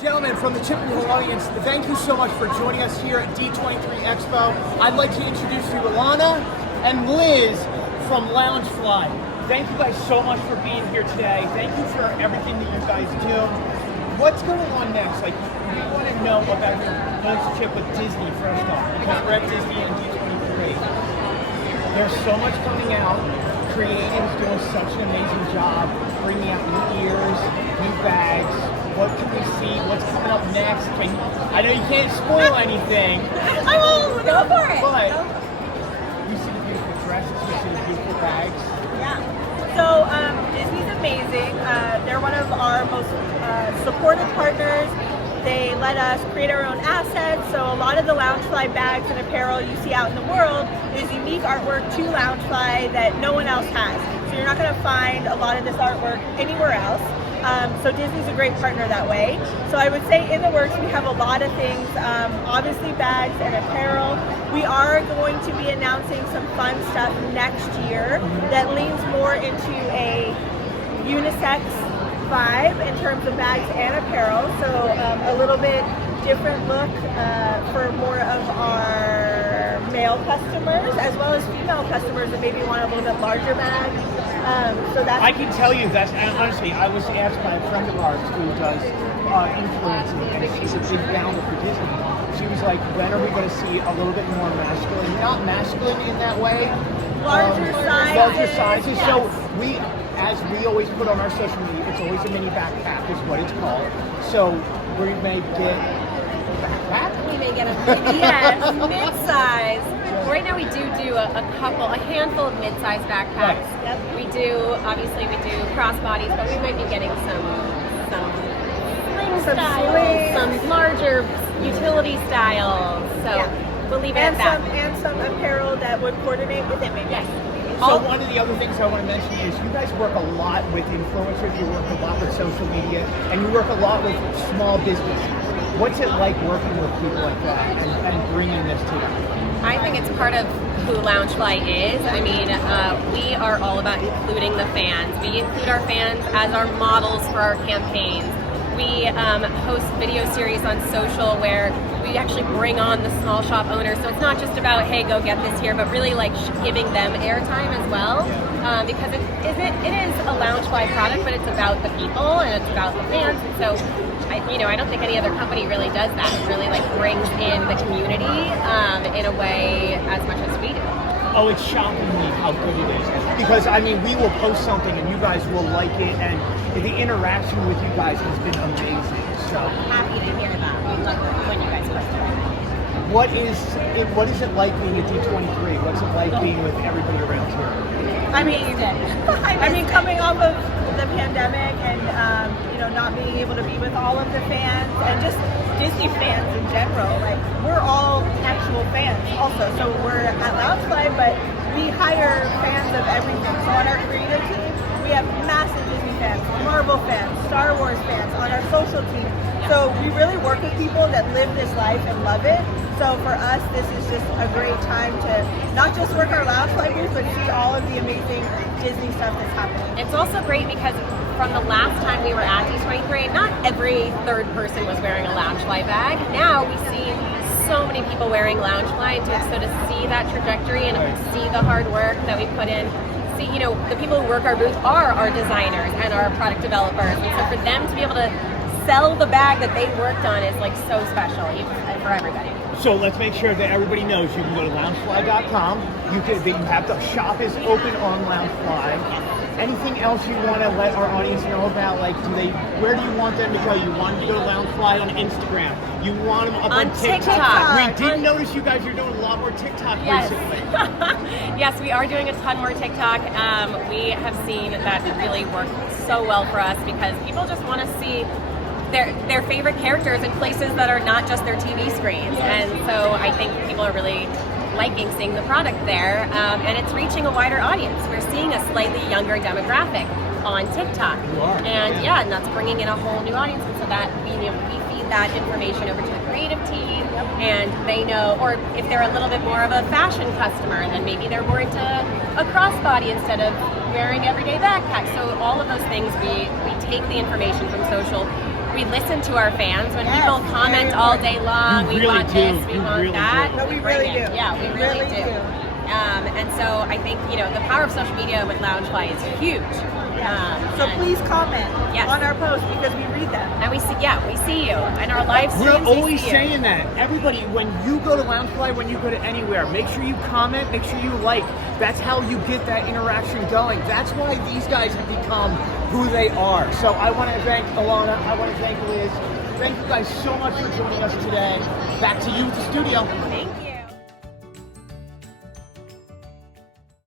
Gentlemen, from the Chip and Hill audience, thank you so much for joining us here at D23 Expo. I'd like to introduce you Ilana and Liz from Loungefly. Thank you guys so much for being here today. Thank you for everything that you guys do. What's going on next? Like, we want to know about your relationship with Disney first off, because we're at Disney and D23. There's so much coming out. Creative's doing such an amazing job bringing out new ears, new bags. What can we see? What's coming up next? I know you can't spoil anything. I will go for it. But you see the beautiful dresses, you see the beautiful bags. Yeah. So Disney's amazing. They're one of our most supportive partners. They let us create our own assets. So a lot of the Loungefly bags and apparel you see out in the world is unique artwork to Loungefly that no one else has. So you're not going to find a lot of this artwork anywhere else. So Disney's a great partner that way. So I would say in the works we have a lot of things, obviously bags and apparel. We are going to be announcing some fun stuff next year that leans more into a unisex vibe in terms of bags and apparel. So a little bit different look for more of our male customers as well as female customers that maybe want a little bit larger bag. So that's I can tell you that, and honestly, I was asked by a friend of ours who does influencing, and she's a big founder for Disney. She was like, when are we going to see a little bit more masculine? Not masculine in that way. larger sizes. Larger sizes. Yes. So as we always put on our social media, it's always a mini backpack is what it's called. So we may get a backpack. We may get a mid-size. Right now we do a handful of mid-size backpacks. Right. Yep. We do crossbodies, but we might be getting some Some styles, slings. some larger utility styles. So we'll leave it And at that. and some apparel that would coordinate with it, maybe. Yes. So one of the other things I want to mention is you guys work a lot with influencers, you work a lot with social media, and you work a lot with small businesses. What's it like working with people like that and bringing this to them? I think it's part of who Loungefly is. I mean, we are all about including the fans. We include our fans as our models for our campaigns. We host video series on social where we actually bring on the small shop owners. So it's not just about, hey, go get this here, but really like giving them airtime as well. Because it is a Loungefly product, but it's about the people and it's about the fans. And so I don't think any other company really does that. It really like brings in the community in a way as much as we do. Oh, it's shocking me how good it is. Because, I mean, we will post something and you guys will like it, and the interaction with you guys has been amazing. So Happy to hear that. We love it when you guys post it. what is it like being at D23? What's it like being with everybody around here? I mean, coming off of the pandemic and not being able to be with all of the fans and just Disney fans in general, like we're all actual fans also. So we're at Loungefly, but we hire fans of everything. So on our creative team, we have massive Disney fans, Marvel fans, Star Wars fans on our social team. So we really work with people that live this life and love it. So for us, this is just a great time to not just work our Loungefly booth, but see all of the amazing Disney stuff that's happening. It's also great because from the last time we were at D23, not every third person was wearing a Loungefly bag. Now we see so many people wearing Loungefly, so to see that trajectory and see the hard work that we put in. See, the people who work our booth are our designers and our product developers. And so for them to be able to sell the bag that they worked on is like so special for everybody. So let's make sure that everybody knows you can go to loungefly.com. The shop is open on Loungefly. Anything else you want to let our audience know about? Like, where do you want them to go? You want them to go to Loungefly on Instagram. You want them up on TikTok. We did notice you guys are doing a lot more TikTok recently. Yes, we are doing a ton more TikTok. We have seen that really work so well for us because people just want to see their favorite characters in places that are not just their TV screens. And so I think people are really liking seeing the product there, and it's reaching a wider audience. We're seeing a slightly younger demographic on TikTok, and that's bringing in a whole new audience. And so that we feed that information over to the creative team, and they know, or if they're a little bit more of a fashion customer, then maybe they're more into a crossbody instead of wearing everyday backpacks. So all of those things, we take the information from social. We we listen to our fans. When Yes, people comment very all important. day long, You we really want this, do. we You want really that. do. No, we bring really it. do. Yeah, we really do. And so I think, the power of social media with Loungefly is huge. So and- please comment Yes. on our posts because we read them. And we see you. And our live streams, We're always we see you. saying that. Everybody, when you go to Loungefly, when you go to anywhere, make sure you comment, make sure you like. That's how you get that interaction going. That's why these guys have become who they are. So I want to thank Ilana, I want to thank Liz. Thank you guys so much for joining us today. Back to you at the studio. Thank you.